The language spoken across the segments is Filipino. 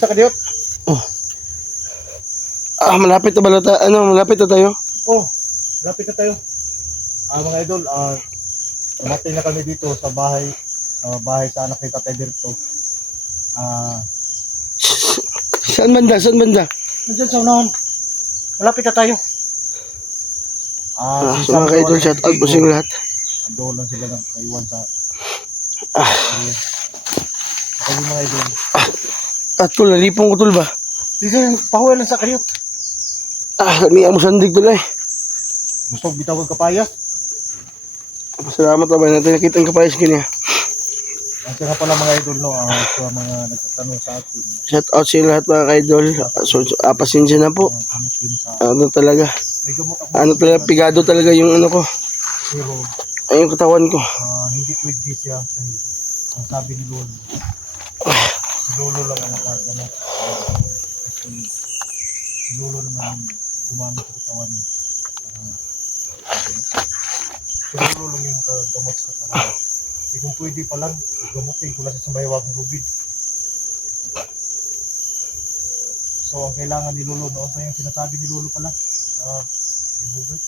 Nasa kadiyot? Oh. Malapit na ba malapit na tayo? Oh, lapit na tayo. Mga idol, dumating na kami dito sa bahay sa anak ni Tatay Berto. Saan banda? Nandiyan sa unahan. Malapit na tayo. So mga ka-idol, shout out po sa inyo lahat. Andoon lang sila ng kaiwan sa area. Ako yung mga idol. Tol, nalipong ko tol ba? Dito yung pahuwi lang sa kadiyot. May amo sandig tol eh. Gusto bitawag kapayas. Salamat naman natin nakita ang kapayas kanya. Ang nga pala mga idol no, sa mga nagtatanong sa atin. Shout out sa inyo lahat mga ka-idol. Pasensya na po. Ano talaga? May gamot ako. Ano talaga, pigado talaga yung ano ko. Pero Ay, yung katawan ko. hindi pwede siya dahil ang sabi ni Lolo. Si Lolo lang ang nakagamot. Kasi si Lolo naman gumamit sa katawan. Si Lolo lang yung nakagamot sa katawan. Kung pwede pa lang, gamutin ko lang sa Mayawag ng Rubid. So ang kailangan ni Lolo, noon pa yung sinasabi ni Lolo pala. Ibugay.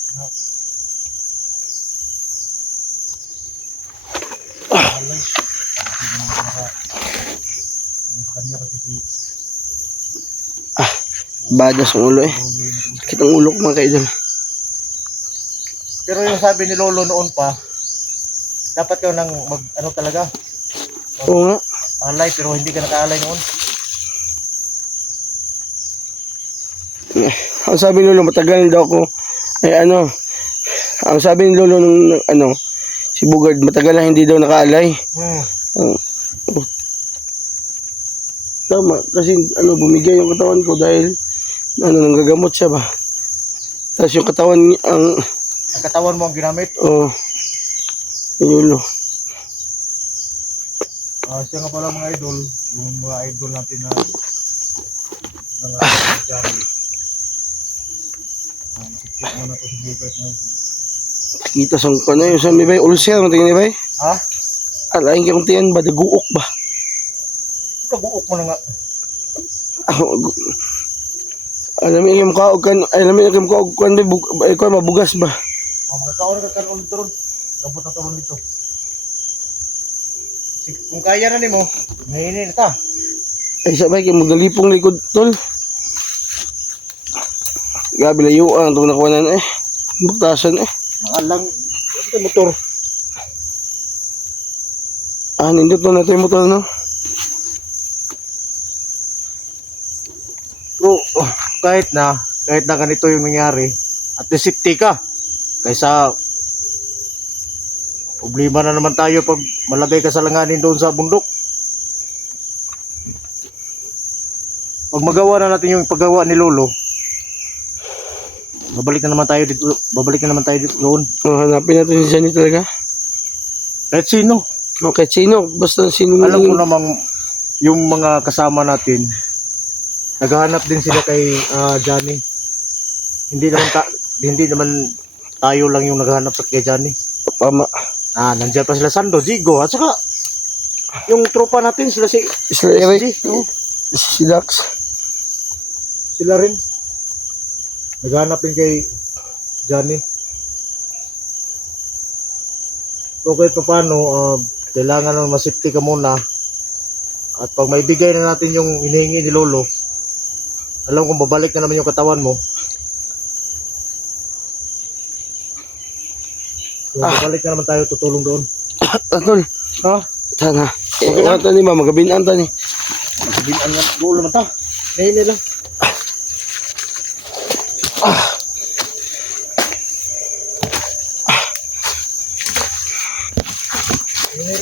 Alay. Hindi naman ano sa kanya kasi si Badas ang ulo eh. Sakit ang ulo ko mga ka-idol. Pero yung sabi ni Lolo noon pa, dapat ka nang ano talaga, Oo nga. alay, pero hindi ka nakaalay noon. Ang sabi ni Lolo, matagal daw ako. Ang sabi ni Lolo nung si Bugard, matagal na hindi daw nakaalay. Tama, kasi bumigay yung katawan ko dahil nanggagamot siya ba. Tapos yung katawan ang katawan mo ang ginamit. Ni Lolo. Siya nga pala mga idol, yung mga idol natin na dyan. Sikip mo na po si Bugard mga idol. Kita sa yung sa may bay, ulcer, matingin ni bay. Alain ka kung tiyan ba, daguok ba? Kabuok mo na nga. Alam mo yung kaog kan, mabugas ba? Mga kaon ka kanon dito ron. Gabot na turon dito. Kung kaya na nimo, mahinin na ta. Ay sabay kayo magdalipong likod tol. Gabi layo ang itong nakuhanan eh. Buktasan eh. Nakalang, ito motor. Nindot na natin yung motor no. Pero kahit na ganito yung nangyari, at least safety ka. Kaysa problema na naman tayo pag malagay ka sa langanin doon sa bundok. Pag magawa na natin yung paggawa ni Lolo, babalik na naman tayo dito doon. Hanapin natin si Johnny talaga. Kahit sino. Okay, sino? Basta sino. Alam ko namang yung mga kasama natin, naghahanap din sila kay Johnny. Hindi naman tayo lang yung naghahanap sa kay Johnny. Tama. Nandiyan pa sila Sando, Jigo, at saka yung tropa natin sila Eric, si Dax. Sila rin. Naghahanap din kay Johnny. So kahit pa paano, kailangan ng masipti ka muna. At pag maibigay na natin yung hinihingi ni Lolo, alam kong babalik na naman yung katawan mo. So, babalik na naman tayo, tutulong doon. Tol, sana. Wala ni ma, magabinaan ta ni. Magabinaan nga, doon naman ta. Ngayon lang.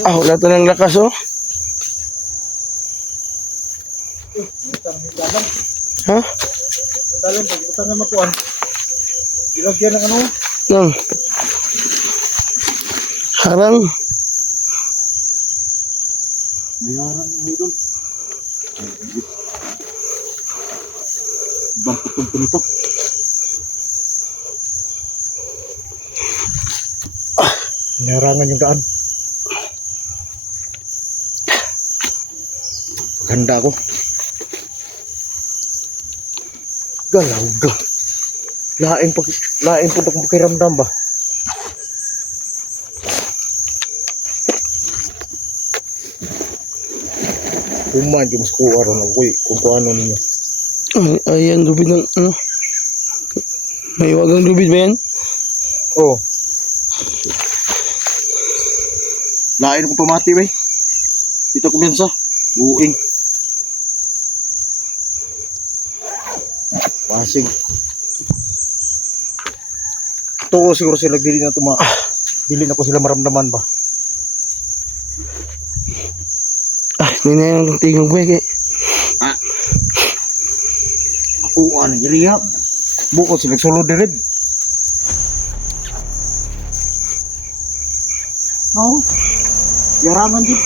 Wala to ng lakas oh. Ha? Dalam, pagbutan na makuan. Ilagyan ng ano? Nang. Harang. Bayaran mo idol. Ibang putol ko nito. Hinarangan yung daan. Paghanda ako. Galaw ga. Lain po itong pakiramdam ba? Kuman, di mas kuha ron ako kung ano ninyo. Ayan, lubid ng ano. May wagang lubid ba yan? Oh. Lain ko pamati ba? Dito ko biyansa. Buing. Pasig. Ito siguro sila dili na dili na ko sila maramdaman ba? Hindi na yung tingog ba eh. Ako ano iriya. Bukod sila sulod dired. No. Yarangan din.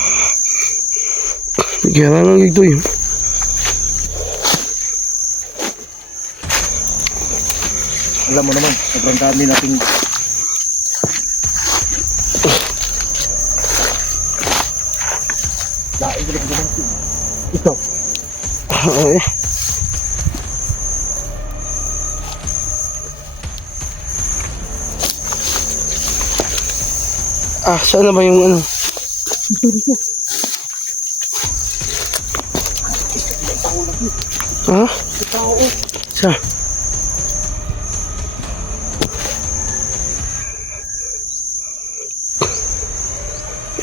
Kailangan ng ito yun. Alam mo naman, sobrang dami nating lain ko naman. Ito. Ay. Saan na ba yung ano? Dito. Ha? Tao. Sa?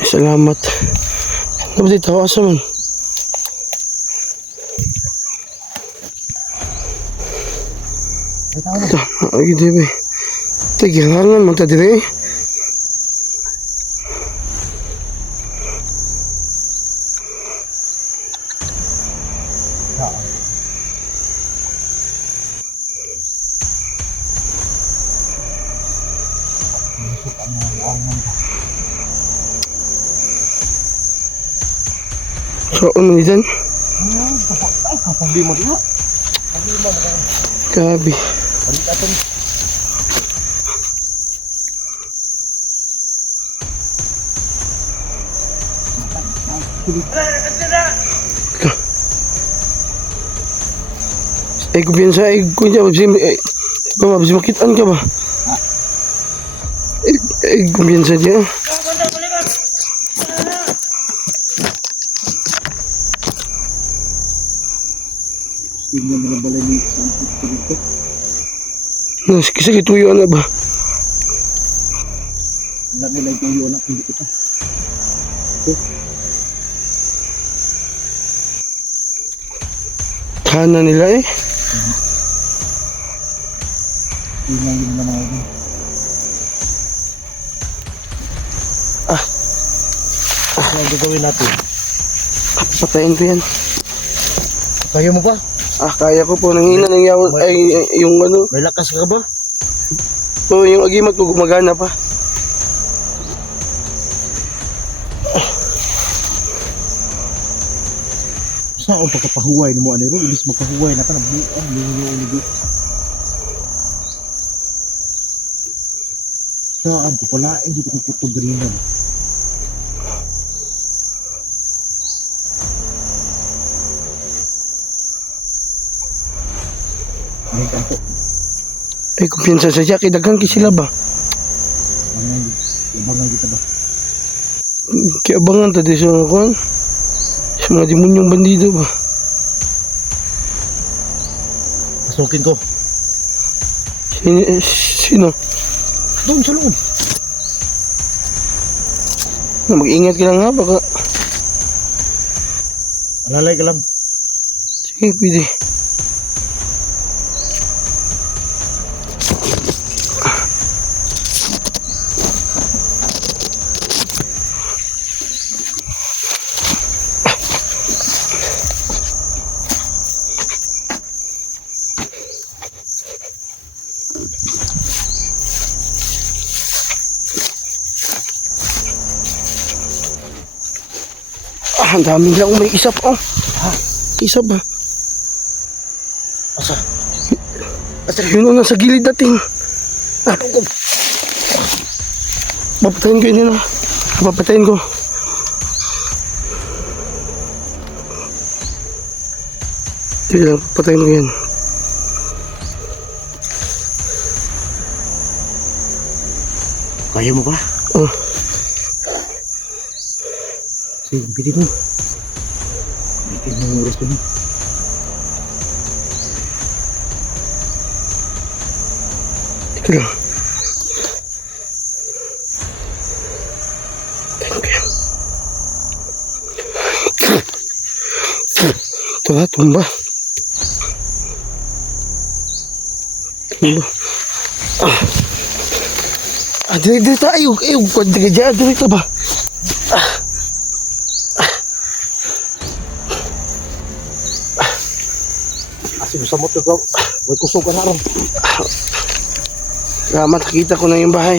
Salamat. Ano ba dito? Asa man? Ay, tao na. Ito. Ay, hindi ba? Ito, kailangan man tayo eh. So, ano ni Dan? Ay, kapag di mo diha. Grabe. Balik atin. Kumpiyansa, kunya, mabisi makitaan ka ba? Kumpiyansa dyan. Tingnan mo na balay ni Santos dito. Kisa kituyo na ba? Lagi lang tuyo anak hindi kita. Kana nila eh. Tingnan mo na mga yun. Ano gagawin natin? Patayin ko yan. Kaya mo ba? Kaya ko po. Nanghina ng yaw. Ay, yung ano. May lakas ka ba? Yung agimat ko gumagana pa. Saan ang pagkapahuway mo ano ron? Ibig magpahuway na ka na buong lulu. Saan ko pala dito kong putugrinan. May kanto. Ay, kumpiyansa sa siya. Dagang sila ba? Labangan kita ba? Kaya abangan tadi sa kuhan. Sa mga demonyong bandido ba? Pasukin ko. Sino? Doon sa loob. Mag-ingat ka lang ha. Baka... Alalay ka lang. Sige, pwede. Ang dami lang. May isa pa. Isa ba? Asa? Yun ang nasa gilid natin. Papatayin ko yun. Papatayin ko. Sige lang, papatayin ko yan. Kaya mo ba? Oh. Sige, bitin mo. Bitin mo yung oras ko mo. Teka lang. Tumba, tumba. Tumba. Dito tayo. Kung di ka dyan, dito ba? Asin sa motor ko. May kusog ka na ron. Salamat, nakita ko na yung bahay.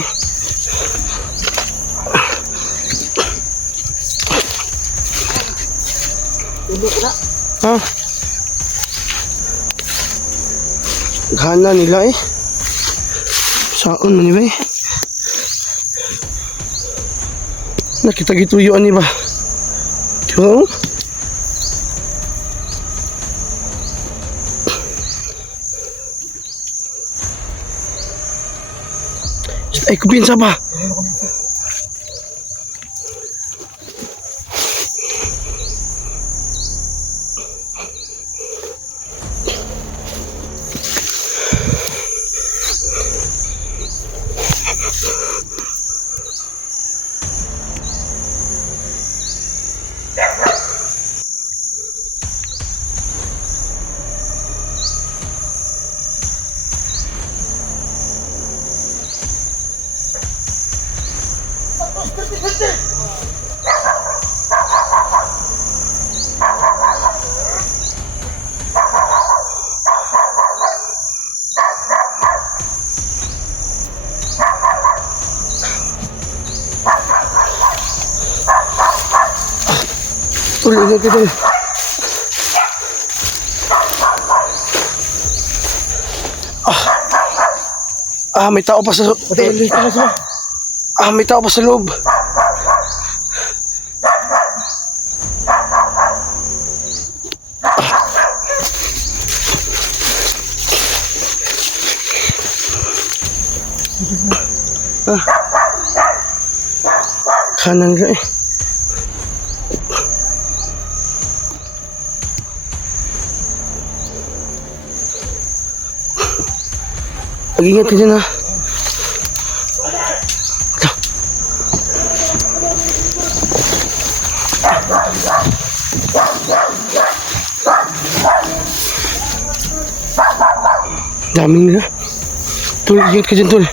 Tulo ko na. Ha? Gana nila eh. Saan man ba eh? Nakita gituyuan ni ba? Diba? Ay, kubinsa ba? Tuloy na tuloy. May tao pa sa loob. May tao pa sa loob. Kanan na eh. Mag-ingat ka dyan ha. Daming nila. Tol, ingat ka dyan, Tol.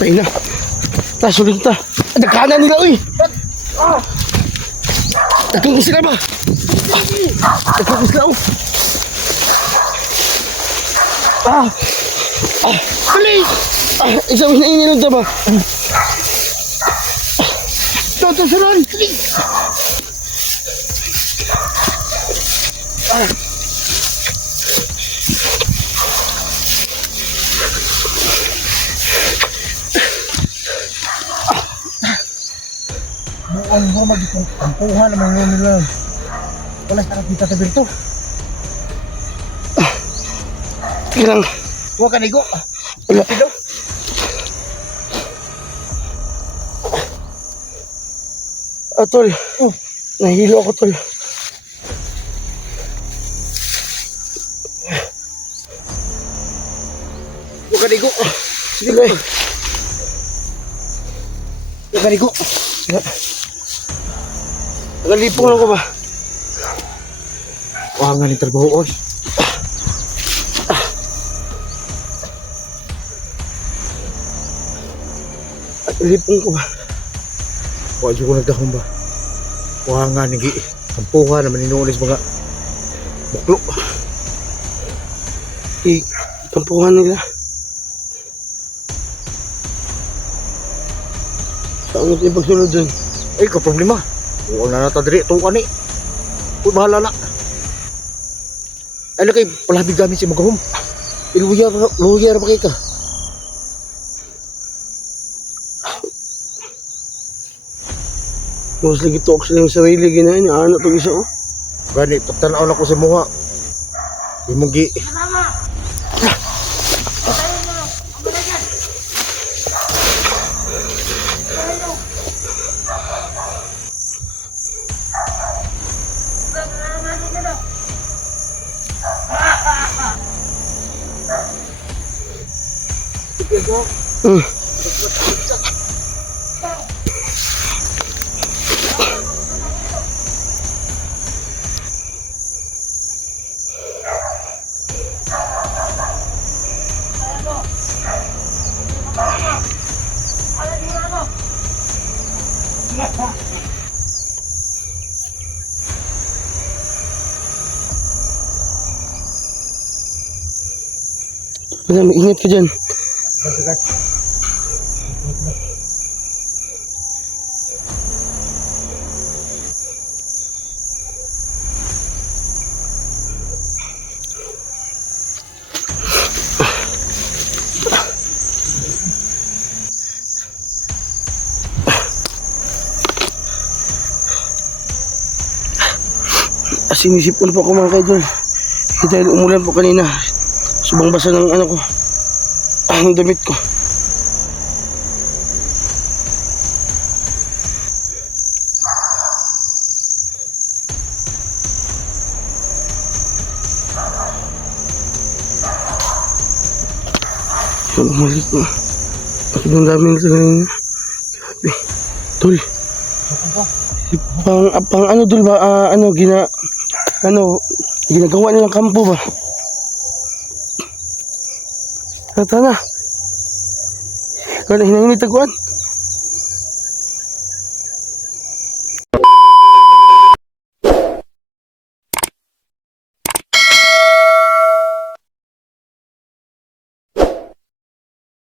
Tayo na. Sulit ta. Nagkanan nila, uy. Nagkakos sila ba? Nagkakos sila, oh. Bilis! Isang na inilang ba? Toto, suron! Bilis! Buang mo magiging tampuhan naman yun nila. Wala sa kita sa birto. Ilang. Huwag ka nigo. Wala. Tol. Nahilo ako, Tol. Huwag ka nigo. Sige. Huwag ka nigo. Nagalipong lang ko ba? Huwag nga ni trabaho, oy. Nagalipong ko ba? Huwag ko nagdahong ba? Huwag nga nigi. Tampuhan naman inuulis mga buklo. Tampuhan nila. Saan mo tayo pagsunod dun? Ay, ka-problema. Huwag na natadiri. Ito ka ni. Huwag bahala na. Ay, na kayo palabig gamit si Magahom. Iluyar ba kayo ka? Mas lagi tuok sila yung sarili ginahin. Ano itong isa oh. Gani, pagtanaw na ko sa muha. Imugi. Hmm. Madam, ingat ka dyan. Sinisipon po ako mga kaidol. Dahil umulan po kanina. Subang basa ng ano ko. Ang damit ko. Yung umalik ko. Ang dami nito kanina. Grabe. Tol. Pang ano dul ba? Ginagawa nilang kampo ba? Tata na. Kaya hinangin ni taguan.